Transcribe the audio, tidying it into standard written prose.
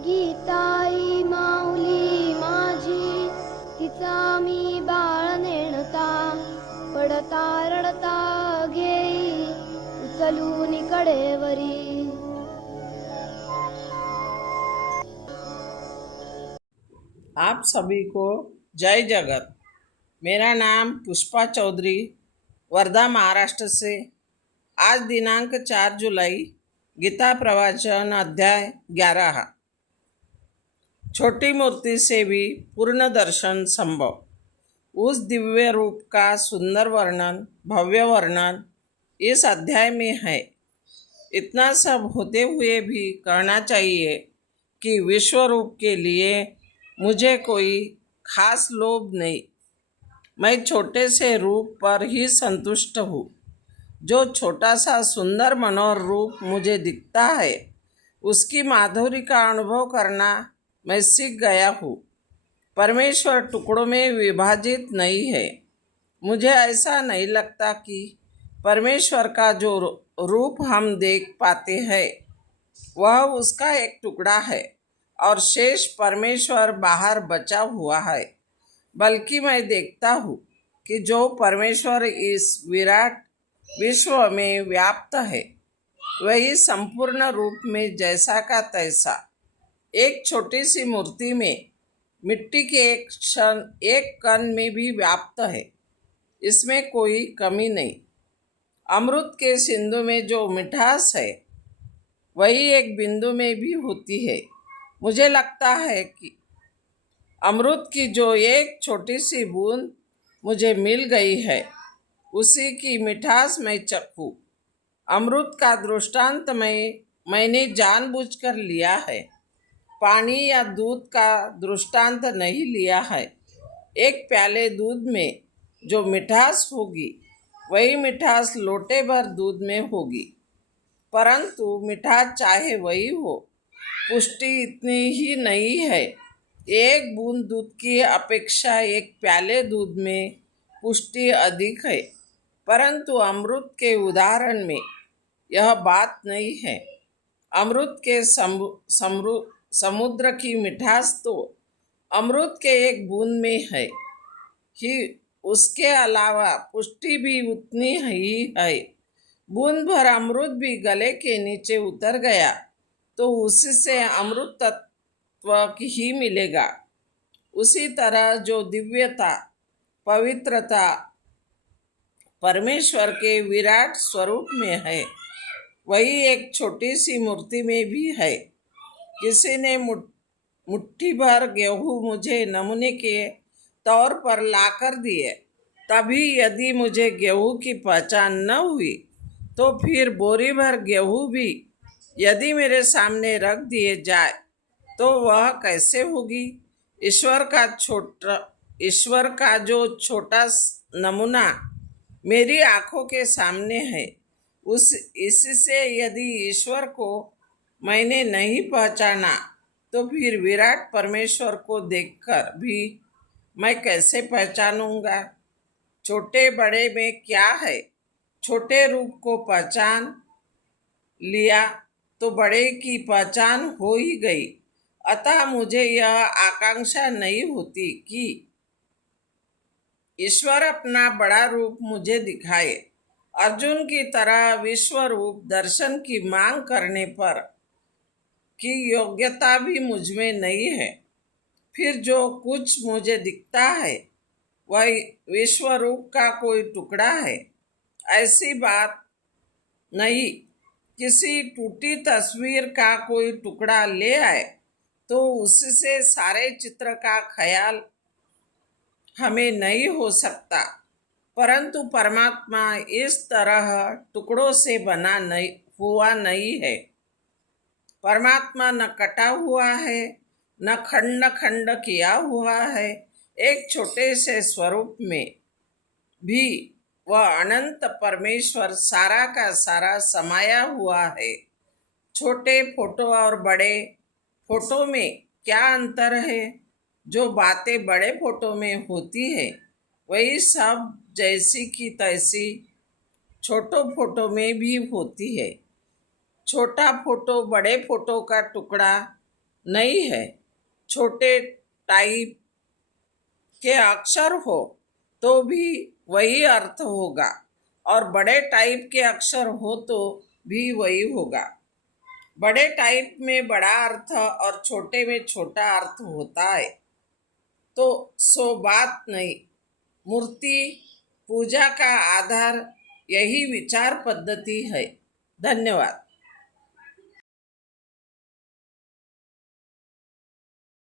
गीताई माऊली माझी, तिचा मी बाळ नेणता, पडता रडता घेई उचलून कडेवरी. आप सभी को जय जगत। मेरा नाम पुष्पा चौधरी, वर्धा महाराष्ट्र से। आज दिनांक 4 जुलाई, गीता प्रवचन अध्याय 11। छोटी मूर्ति से भी पूर्ण दर्शन संभव। उस दिव्य रूप का सुंदर वर्णन, भव्य वर्णन इस अध्याय में है। इतना सब होते हुए भी कहना चाहिए कि विश्व रूप के लिए मुझे कोई खास लोभ नहीं। मैं छोटे से रूप पर ही संतुष्ट हूँ। जो छोटा सा सुंदर मनोहर रूप मुझे दिखता है, उसकी माधुरी का अनुभव करना मैं सीख गया हूँ। परमेश्वर टुकड़ों में विभाजित नहीं है। मुझे ऐसा नहीं लगता कि परमेश्वर का जो रूप हम देख पाते हैं वह उसका एक टुकड़ा है और शेष परमेश्वर बाहर बचा हुआ है। बल्कि मैं देखता हूँ कि जो परमेश्वर इस विराट विश्व में व्याप्त है, वही संपूर्ण रूप में जैसा का तैसा एक छोटी सी मूर्ति में मिट्टी के एक कण में भी व्याप्त है। इसमें कोई कमी नहीं। अमृत के सिंधु में जो मिठास है, वही एक बिंदु में भी होती है। मुझे लगता है कि अमृत की जो एक छोटी सी बूंद मुझे मिल गई है, उसी की मिठास मैं चखूं। अमृत का दृष्टांत मैंने जानबूझकर लिया है। पानी या दूध का दृष्टांत नहीं लिया है। एक प्याले दूध में जो मिठास होगी, वही मिठास लोटे भर दूध में होगी। परंतु मिठास चाहे वही हो, पुष्टि इतनी ही नहीं है। एक बूंद दूध की अपेक्षा एक प्याले दूध में पुष्टि अधिक है। परंतु अमृत के उदाहरण में यह बात नहीं है। अमृत के समुद्र की मिठास तो अमृत के एक बूंद में है ही, उसके अलावा पुष्टि भी उतनी ही है। बूंद भर अमृत भी गले के नीचे उतर गया तो उससे अमृत तत्व ही मिलेगा। उसी तरह जो दिव्यता, पवित्रता परमेश्वर के विराट स्वरूप में है, वही एक छोटी सी मूर्ति में भी है। किसी ने मुट्ठी भर गेहूँ मुझे नमूने के तौर पर लाकर दिए, तभी यदि मुझे गेहूँ की पहचान न हुई, तो फिर बोरी भर गेहूँ भी यदि मेरे सामने रख दिए जाए तो वह कैसे होगी। ईश्वर का जो छोटा नमूना मेरी आँखों के सामने है, इससे यदि ईश्वर को मैंने नहीं पहचाना, तो फिर विराट परमेश्वर को देखकर भी मैं कैसे पहचानूंगा। छोटे बड़े में क्या है। छोटे रूप को पहचान लिया तो बड़े की पहचान हो ही गई। अतः मुझे यह आकांक्षा नहीं होती कि ईश्वर अपना बड़ा रूप मुझे दिखाए। अर्जुन की तरह विश्व रूप दर्शन की मांग करने पर की योग्यता भी मुझमें नहीं है। फिर जो कुछ मुझे दिखता है, वह विश्व रूप का कोई टुकड़ा है, ऐसी बात नहीं। किसी टूटी तस्वीर का कोई टुकड़ा ले आए तो उससे सारे चित्र का ख्याल हमें नहीं हो सकता। परंतु परमात्मा इस तरह टुकड़ों से बना नहीं है। परमात्मा न कटा हुआ है, न खंड खंड किया हुआ है। एक छोटे से स्वरूप में भी वह अनंत परमेश्वर सारा का सारा समाया हुआ है। छोटे फोटो और बड़े फोटो में क्या अंतर है। जो बातें बड़े फोटो में होती है, वही सब जैसी की तैसी छोटो फोटो में भी होती है। छोटा फोटो बड़े फोटो का टुकड़ा नहीं है। छोटे टाइप के अक्षर हो तो भी वही अर्थ होगा और बड़े टाइप के अक्षर हो तो भी वही होगा। बड़े टाइप में बड़ा अर्थ और छोटे में छोटा अर्थ होता है तो सो बात नहीं। मूर्ति पूजा का आधार यही विचार पद्धति है। धन्यवाद।